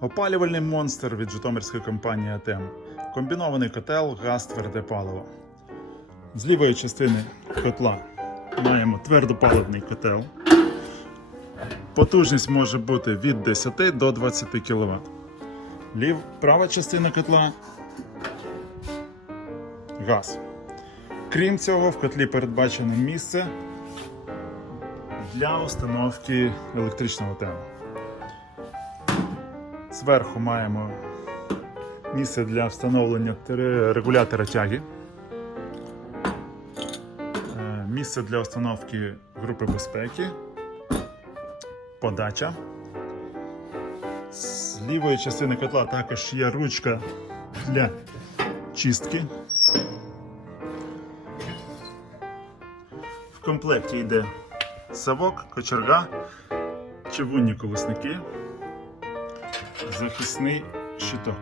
Опалювальний монстр від Житомирської компанії АТЕМ. Комбінований котел, газ, тверде паливо. З лівої частини котла маємо твердопаливний котел. Потужність може бути від 10 до 20 кВт. Лів, права частина котла газ. Крім цього, в котлі передбачено місце для установки електричного тему. Зверху маємо місце для встановлення регулятора тяги, Е, місце для установки групи безпеки, подача. З лівої частини котла також є ручка для чистки. В комплекті йде совок, кочерга, чавунні колесники, захисний щиток.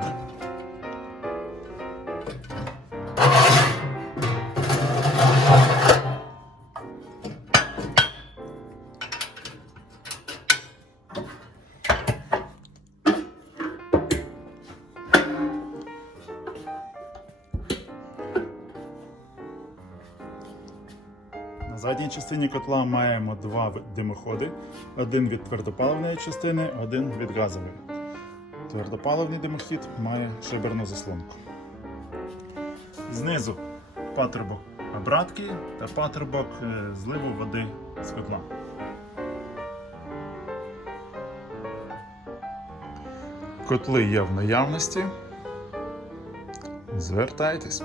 На задній частині котла маємо два димоходи: один від твердопаливної частини, один від газової. Твердопаливний димохід має шиберну заслонку. Знизу патрубок обратки та патрубок е, зливу води з котла. Котли є в наявності. Звертайтесь.